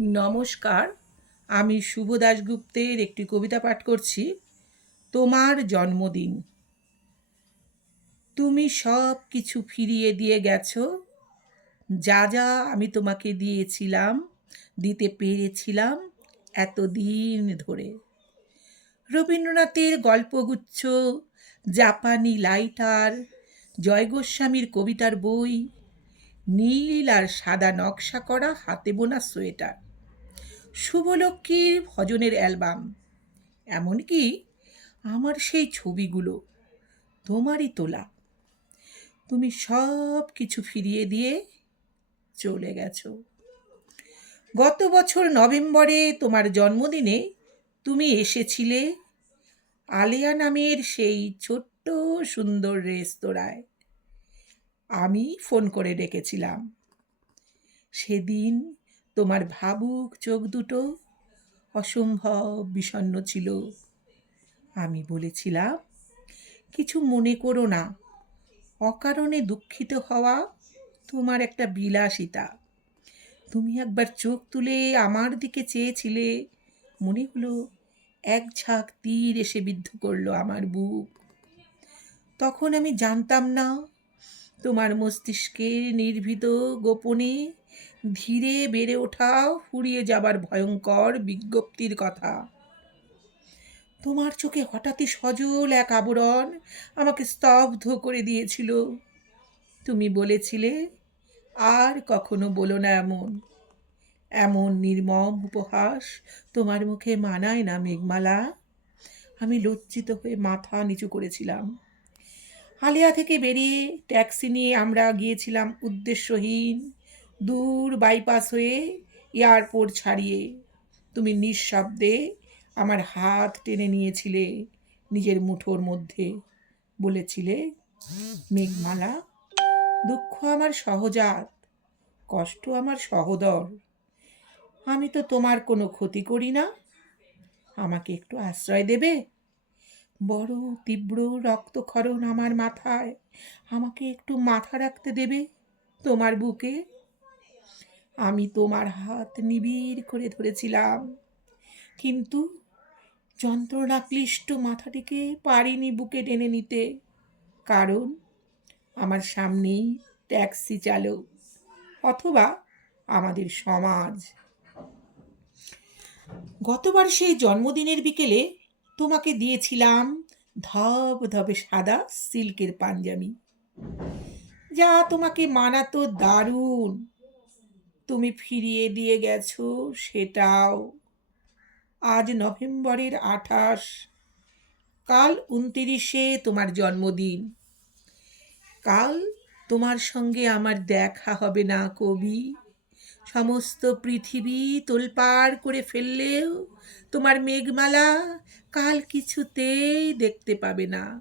নমস্কার, আমি শুভ দাশগুপ্তের একটি কবিতা পাঠ করছি, তোমার জন্মদিন। তুমি সব কিছু ফিরিয়ে দিয়ে গেছো, যা যা আমি তোমাকে দিয়েছিলাম, দিতে পেরেছিলাম এতদিন ধরে। রবীন্দ্রনাথের গল্পগুচ্ছ, জাপানি লাইটার, জয় গোস্বামীর কবিতার বই, নীল আর সাদা নকশা করা হাতে বোনা সোয়েটার। শুভলক্ষ্মীর ভজনের অ্যালবাম। এমনকি আমার সেই ছবিগুলো, তোমারই তোলা। তুমি সব কিছু ফিরিয়ে দিয়ে চলে গেছো। গত বছর নভেম্বরে তোমার জন্মদিনে তুমি এসেছিলে আলিয়া নামের সেই ছোট্ট সুন্দর রেস্তোরাঁয়। আমি ফোন করে ডেকেছিলাম। সেদিন তোমার ভাবুক চোখ দুটো অসম্ভব বিষণ্ণ ছিল। আমি বলেছিলাম, কিছু মনে করো না। অকারণে দুঃখিত হওয়া তোমার একটা বিলাসিতা। তুমি একবার চোখ তুলে আমার দিকে চেয়েছিলে। মনে হলো এক ঝাঁক তীর এসে বিদ্ধ করল আমার বুক। তখন আমি জানতাম না তোমার মস্তিষ্কে নির্ভীত গোপনে ধীরে বেড়ে ওঠা, ফুরিয়ে যাবার ভয়ঙ্কর বিজ্ঞপ্তির কথা। তোমার চোখে হঠাৎই সজল এক আবরণ আমাকে স্তব্ধ করে দিয়েছিল। তুমি বলেছিলে, আর কখনো বলো না এমন। এমন নির্মম উপহাস তোমার মুখে মানায় না, মেঘমালা। আমি লজ্জিত হয়ে মাথা নিচু করেছিলাম। আলিয়া থেকে বেরিয়ে ট্যাক্সি নিয়ে আমরা গিয়েছিলাম উদ্দেশ্যহীন, দূর বাইপাস হয়ে এয়ারপোর্ট ছাড়িয়ে। তুমি নিঃশব্দে আমার হাত টেনে নিয়েছিলে নিজের মুঠোর মধ্যে। বলেছিলে, মেঘমালা, দুঃখ আমার সহজাত, কষ্ট আমার সহদর। আমি তো তোমার কোনো ক্ষতি করি না। আমাকে একটু আশ্রয় দেবে? বড় তীব্র রক্তক্ষরণ আমার মাথায়। আমাকে একটু মাথা রাখতে দেবে তোমার বুকে? আমি তোমার হাত নিবিড় করে ধরেছিলাম। কিন্তু যন্ত্রণা ক্লিষ্ট মাথাটিকে পারিনি বুকে টেনে নিতে। কারণ আমার সামনেই ট্যাক্সি চালক অথবা আমাদের সমাজ। গতবার সেই জন্মদিনের বিকেলে তোমাকে দিয়েছিলাম ধব ধবে সাদা সিল্কের পাঞ্জাবি। যা তোমাকে মানাতো দারুণ। তুমি ফিরিয়ে দিয়ে গেছো সেটাও। আজ নভেম্বরের আঠাশ, কাল উনতিরিশে তোমার জন্মদিন। কাল তোমার সঙ্গে আমার দেখা হবে না কবি। সমস্ত পৃথিবী তোলপাড় করে ফেললেও তোমার মেঘমালা কাল কিছুতেই দেখতে পাবে না।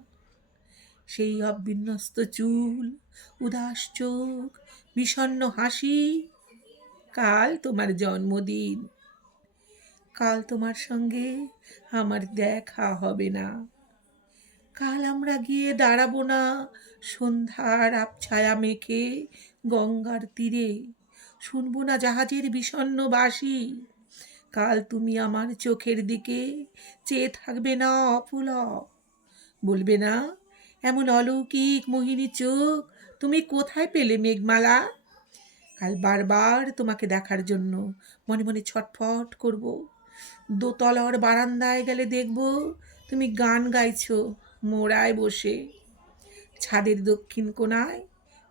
সেই অবিন্যস্ত চুল, উদাস চোখ, বিষণ্ণ হাসি, কাল তোমার জন্মদিন। কাল তোমার সঙ্গে আমার দেখা হবে না। কাল আমরা গিয়ে দাঁড়াবো না সন্ধ্যার আবছায়া মেখে গঙ্গার তীরে। শুনব না জাহাজের বিষণ্ণ বাসি কাল তুমি আমার চোখের দিকে চেয়ে থাকবে না অপুলক। বলবে না, এমন অলৌকিক মোহিনী চোখ, তুমি কোথায় পেলে মেঘমালা? কাল বারবার তোমাকে দেখার জন্য মনে মনে ছটফট করব। দোতলার বারান্দায় গেলে দেখব তুমি গান গাইছো মোড়ায় বসে। ছাদের দক্ষিণ কোণায়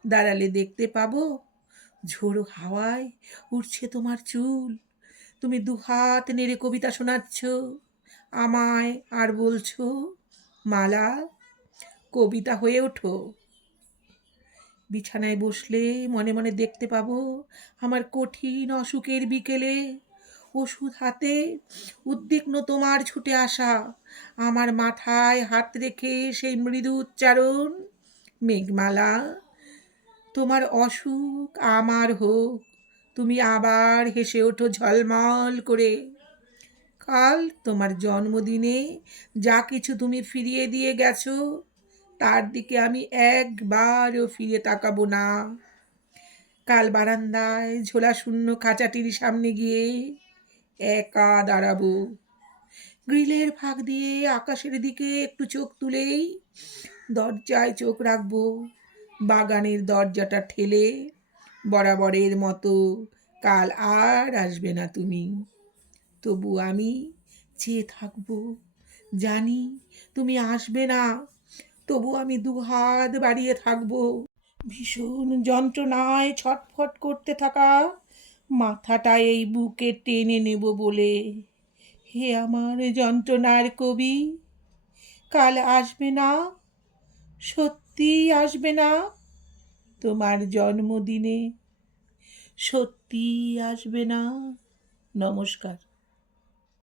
দাঁড়ালে দেখতে পাবো ঝোড়ো হাওয়ায় উঠছে তোমার চুল। তুমি দুহাত নেড়ে কবিতা শোনাচ্ছ, আমায় আর বলছো, মালা, কবিতা হয়ে ওঠো। বিছানায় বসলে মনে মনে দেখতে পাবো আমার কঠিন অসুখের বিকেলে ওষুধ হাতে উদ্বিগ্ন তোমার ছুটে আসা। আমার মাথায় হাত রেখে সেই মৃদু উচ্চারণ, মেঘমালা। তোমার অসুখ আমার হোক, তুমি আবার হেসে ওঠো ঝলমল করে। কাল তোমার জন্মদিনে যা কিছু তুমি ফিরিয়ে দিয়ে গেছো, তার দিকে আমি একবারও ফিরে তাকাবো না। কাল বারান্দায় ঝোলা শূন্য খাঁচাটির সামনে গিয়ে একা দাঁড়াবো। গ্রিলের ফাঁক দিয়ে আকাশের দিকে একটু চোখ তুলেই দরজায় চোখ রাখব। বাগানের দরজাটা ঠেলে বরাবরের মতো, কাল আর আসবে না তুমি। তবু আমি চেয়ে থাকব, জানি তুমি আসবে না, তবু আমি দুহাত বাড়িয়ে থাকব। ভীষণ যন্ত্রণায় ছটফট করতে থাকা মাথাটা এই বুকে টেনে নেব বলে। হে আমার যন্ত্রণার কবি, কাল আসবে না, সত্যি আসবে না তোমার জন্মদিনে? সত্যিই আসবে না? নমস্কার।